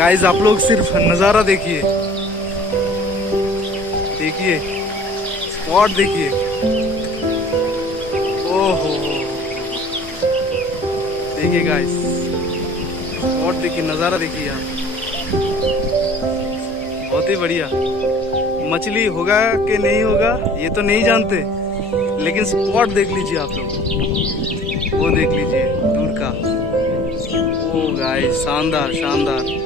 Guys आप लोग सिर्फ नज़ारा देखिए, देखिए स्पॉट देखिए। ओहो देखिए गाइस, स्पॉट देखिए, नज़ारा देखिए यार, बहुत ही बढ़िया। मछली होगा कि नहीं होगा ये तो नहीं जानते, लेकिन स्पॉट देख लीजिए आप लोग, वो देख लीजिए दूर का। ओ गाइस शानदार शानदार।